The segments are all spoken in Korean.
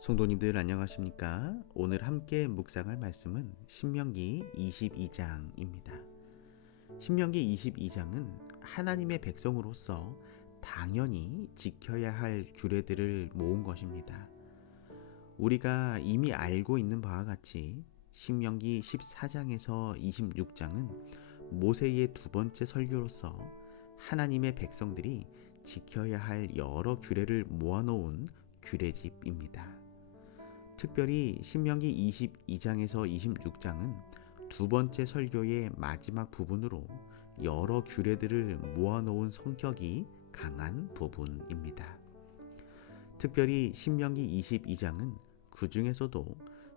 성도님들 안녕하십니까? 오늘 함께 묵상할 말씀은 신명기 22장입니다. 신명기 22장은 하나님의 백성으로서 당연히 지켜야 할 규례들을 모은 것입니다. 우리가 이미 알고 있는 바와 같이 신명기 14장에서 26장은 모세의 두 번째 설교로서 하나님의 백성들이 지켜야 할 여러 규례를 모아놓은 규례집입니다. 특별히 신명기 22장에서 26장은 두 번째 설교의 마지막 부분으로 여러 규례들을 모아놓은 성격이 강한 부분입니다. 특별히 신명기 22장은 그 중에서도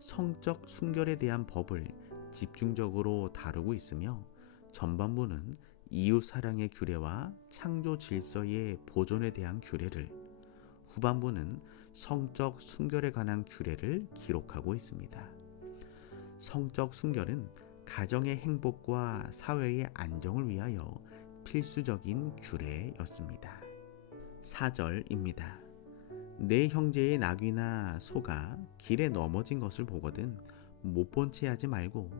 성적 순결에 대한 법을 집중적으로 다루고 있으며 전반부는 이웃 사랑의 규례와 창조 질서의 보존에 대한 규례를, 후반부는 성적 순결에 관한 규례를 기록하고 있습니다. 성적 순결은 가정의 행복과 사회의 안정을 위하여 필수적인 규례였습니다. 4절입니다. 내 형제의 낙이나 소가 길에 넘어진 것을 보거든 못 본 채 하지 말고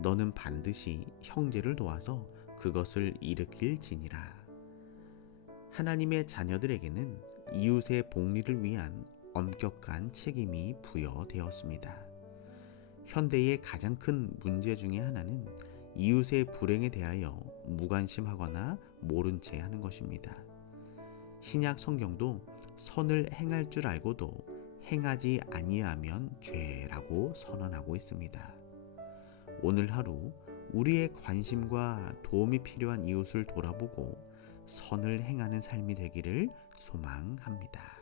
너는 반드시 형제를 도와서 그것을 일으킬지니라. 하나님의 자녀들에게는 이웃의 복리를 위한 엄격한 책임이 부여되었습니다. 현대의 가장 큰 문제 중에 하나는 이웃의 불행에 대하여 무관심하거나 모른 채 하는 것입니다. 신약 성경도 선을 행할 줄 알고도 행하지 아니하면 죄라고 선언하고 있습니다. 오늘 하루 우리의 관심과 도움이 필요한 이웃을 돌아보고 선을 행하는 삶이 되기를 소망합니다.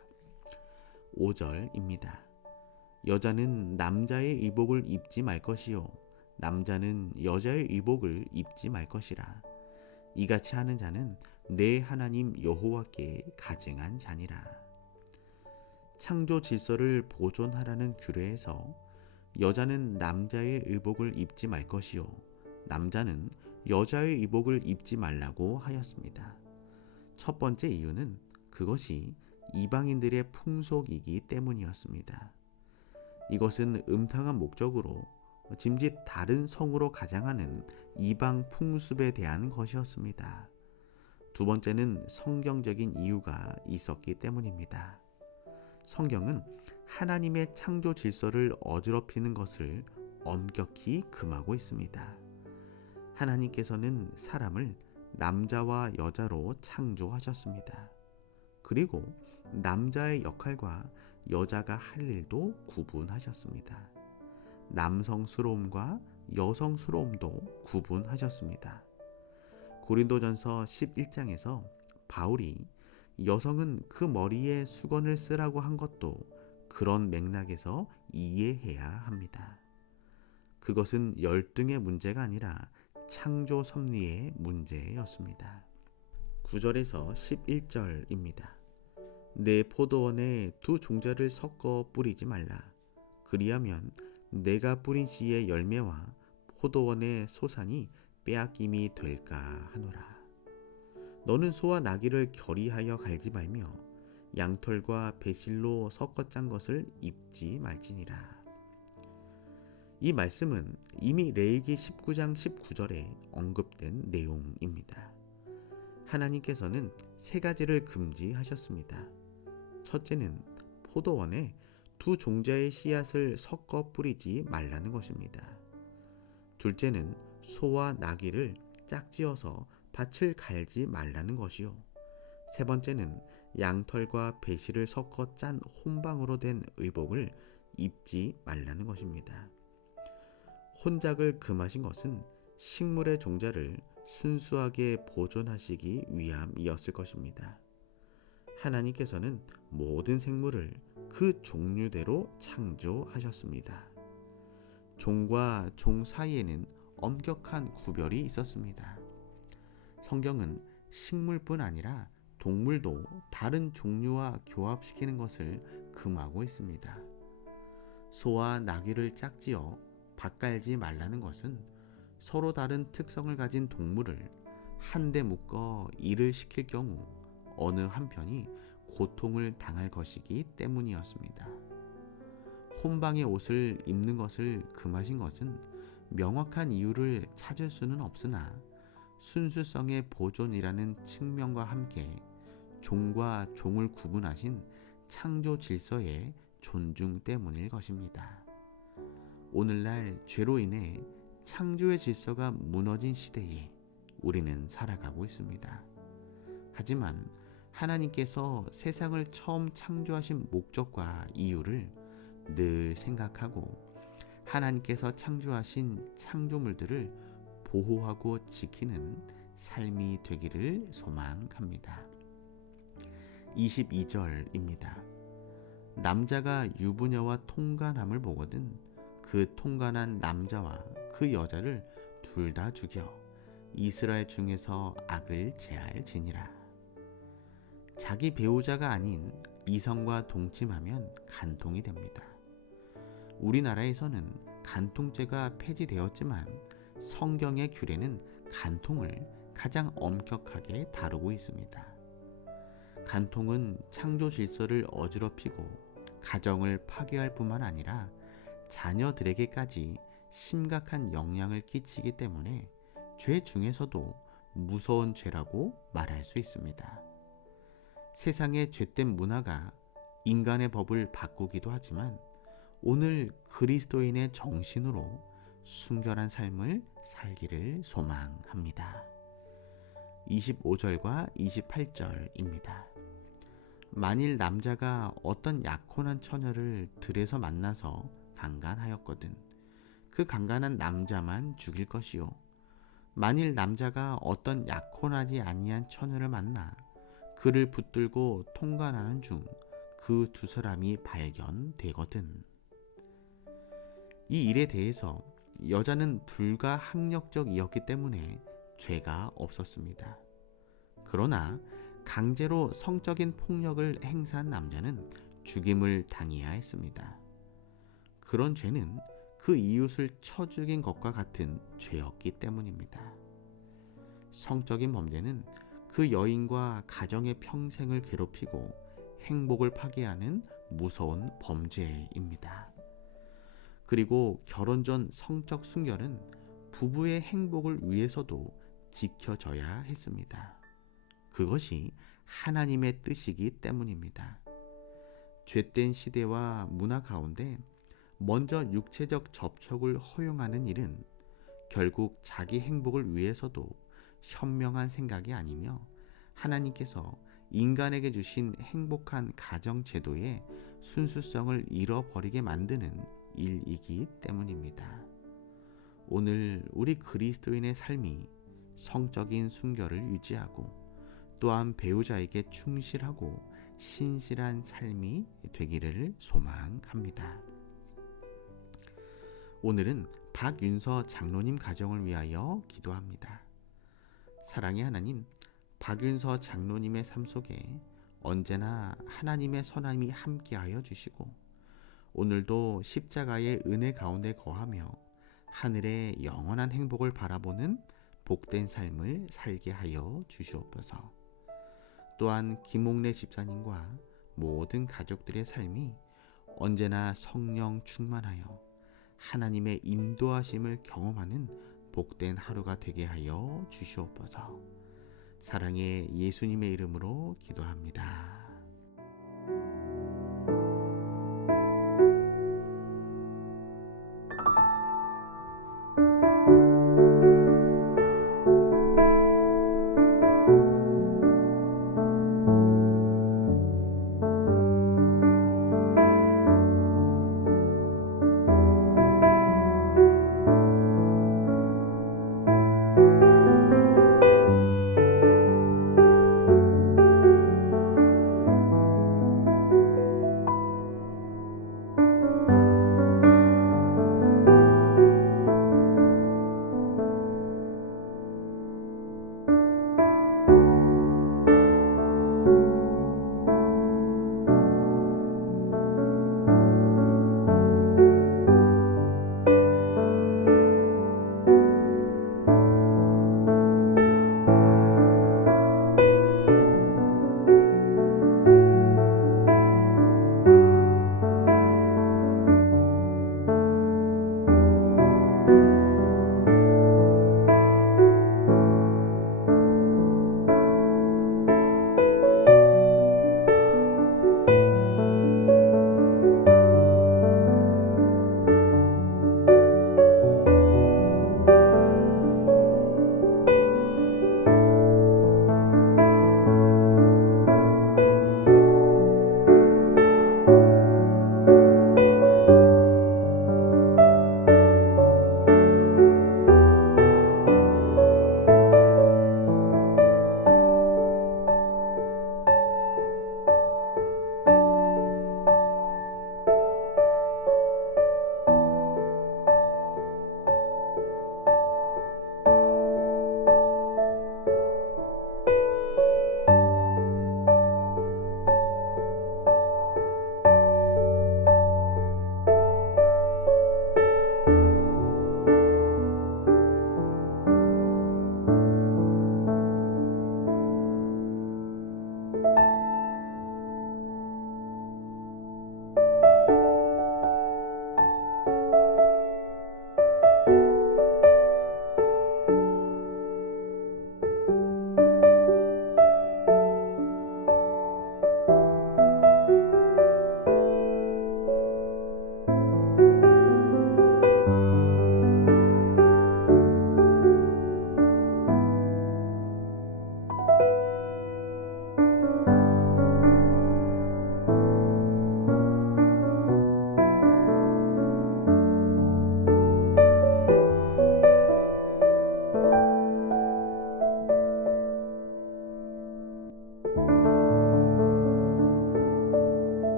5절입니다. 여자는 남자의 의복을 입지 말 것이요 남자는 여자의 의복을 입지 말 것이라. 이같이 하는 자는 내 하나님 여호와께 가증한 자니라. 창조 질서를 보존하라는 규례에서 여자는 남자의 의복을 입지 말 것이요 남자는 여자의 의복을 입지 말라고 하였습니다. 첫 번째 이유는 그것이 이방인들의 풍속이기 때문이었습니다. 이것은 음탕한 목적으로 짐짓 다른 성으로 가장하는 이방 풍습에 대한 것이었습니다. 두 번째는 성경적인 이유가 있었기 때문입니다. 성경은 하나님의 창조 질서를 어지럽히는 것을 엄격히 금하고 있습니다. 하나님께서는 사람을 남자와 여자로 창조하셨습니다. 그리고 남자의 역할과 여자가 할 일도 구분하셨습니다. 남성스러움과 여성스러움도 구분하셨습니다. 고린도전서 11장에서 바울이 여성은 그 머리에 수건을 쓰라고 한 것도 그런 맥락에서 이해해야 합니다. 그것은 열등의 문제가 아니라 창조 섭리의 문제였습니다. 9절에서 11절입니다. 내 포도원에 두 종자를 섞어 뿌리지 말라. 그리하면 내가 뿌린 씨의 열매와 포도원의 소산이 빼앗김이 될까 하노라. 너는 소와 나귀를 결의하여 갈지 말며 양털과 배실로 섞어 짠 것을 입지 말지니라. 이 말씀은 이미 레위기 19장 19절에 언급된 내용입니다. 하나님께서는 세 가지를 금지하셨습니다. 첫째는 포도원에 두 종자의 씨앗을 섞어 뿌리지 말라는 것입니다. 둘째는 소와 나귀를 짝지어서 밭을 갈지 말라는 것이요. 세 번째는 양털과 배실을 섞어 짠 혼방으로 된 의복을 입지 말라는 것입니다. 혼작을 금하신 것은 식물의 종자를 순수하게 보존하시기 위함이었을 것입니다. 하나님께서는 모든 생물을 그 종류대로 창조하셨습니다. 종과 종 사이에는 엄격한 구별이 있었습니다. 성경은 식물뿐 아니라 동물도 다른 종류와 교합시키는 것을 금하고 있습니다. 소와 나귀를 짝지어 밭갈지 말라는 것은 서로 다른 특성을 가진 동물을 한데 묶어 일을 시킬 경우 어느 한편이 고통을 당할 것이기 때문이었습니다. 혼방의 옷을 입는 것을 금하신 것은 명확한 이유를 찾을 수는 없으나 순수성의 보존이라는 측면과 함께 종과 종을 구분하신 창조 질서의 존중 때문일 것입니다. 오늘날 죄로 인해 창조의 질서가 무너진 시대에 우리는 살아가고 있습니다. 하지만 하나님께서 세상을 처음 창조하신 목적과 이유를 늘 생각하고 하나님께서 창조하신 창조물들을 보호하고 지키는 삶이 되기를 소망합니다. 22절입니다. 남자가 유부녀와 통간함을 보거든 그 통간한 남자와 그 여자를 둘 다 죽여 이스라엘 중에서 악을 제할지니라. 자기 배우자가 아닌 이성과 동침하면 간통이 됩니다. 우리나라에서는 간통죄가 폐지되었지만 성경의 규례는 간통을 가장 엄격하게 다루고 있습니다. 간통은 창조 질서를 어지럽히고 가정을 파괴할 뿐만 아니라 자녀들에게까지 심각한 영향을 끼치기 때문에 죄 중에서도 무서운 죄라고 말할 수 있습니다. 세상의 죄된 문화가 인간의 법을 바꾸기도 하지만 오늘 그리스도인의 정신으로 순결한 삶을 살기를 소망합니다. 25절과 28절입니다. 만일 남자가 어떤 약혼한 처녀를 들에서 만나서 강간하였거든 그 강간한 남자만 죽일 것이요 만일 남자가 어떤 약혼하지 아니한 처녀를 만나 그를 붙들고 통간하는 중 그 두 사람이 발견되거든. 이 일에 대해서 여자는 불가항력적이었기 때문에 죄가 없었습니다. 그러나 강제로 성적인 폭력을 행사한 남자는 죽임을 당해야 했습니다. 그런 죄는 그 이웃을 쳐 죽인 것과 같은 죄였기 때문입니다. 성적인 범죄는 그 여인과 가정의 평생을 괴롭히고 행복을 파괴하는 무서운 범죄입니다. 그리고 결혼 전 성적 순결은 부부의 행복을 위해서도 지켜져야 했습니다. 그것이 하나님의 뜻이기 때문입니다. 죄된 시대와 문화 가운데 먼저 육체적 접촉을 허용하는 일은 결국 자기 행복을 위해서도 현명한 생각이 아니며 하나님께서 인간에게 주신 행복한 가정 제도의 순수성을 잃어버리게 만드는 일이기 때문입니다. 오늘 우리 그리스도인의 삶이 성적인 순결을 유지하고 또한 배우자에게 충실하고 신실한 삶이 되기를 소망합니다. 오늘은 박윤서 장로님 가정을 위하여 기도합니다. 사랑의 하나님, 박윤서 장로님의 삶 속에 언제나 하나님의 선함이 함께하여 주시고 오늘도 십자가의 은혜 가운데 거하며 하늘의 영원한 행복을 바라보는 복된 삶을 살게 하여 주시옵소서. 또한 김옥래 집사님과 모든 가족들의 삶이 언제나 성령 충만하여 하나님의 인도하심을 경험하는 복된 하루가 되게 하여 주시옵소서. 사랑의 예수님의 이름으로 기도합니다.